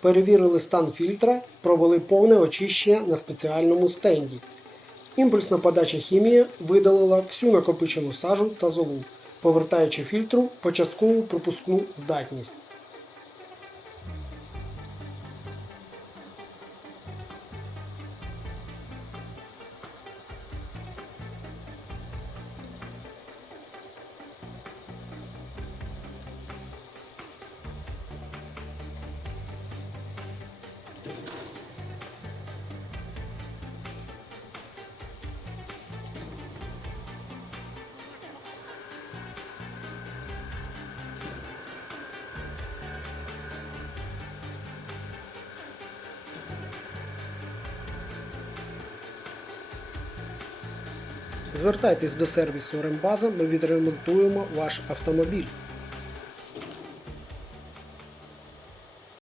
перевірили стан фільтра, провели повне очищення на спеціальному стенді. Імпульсна подача хімії видалила всю накопичену сажу та золу, повертаючи фільтру початкову пропускну здатність. Звертайтесь до сервісу Рембаза, ми відремонтуємо ваш автомобіль.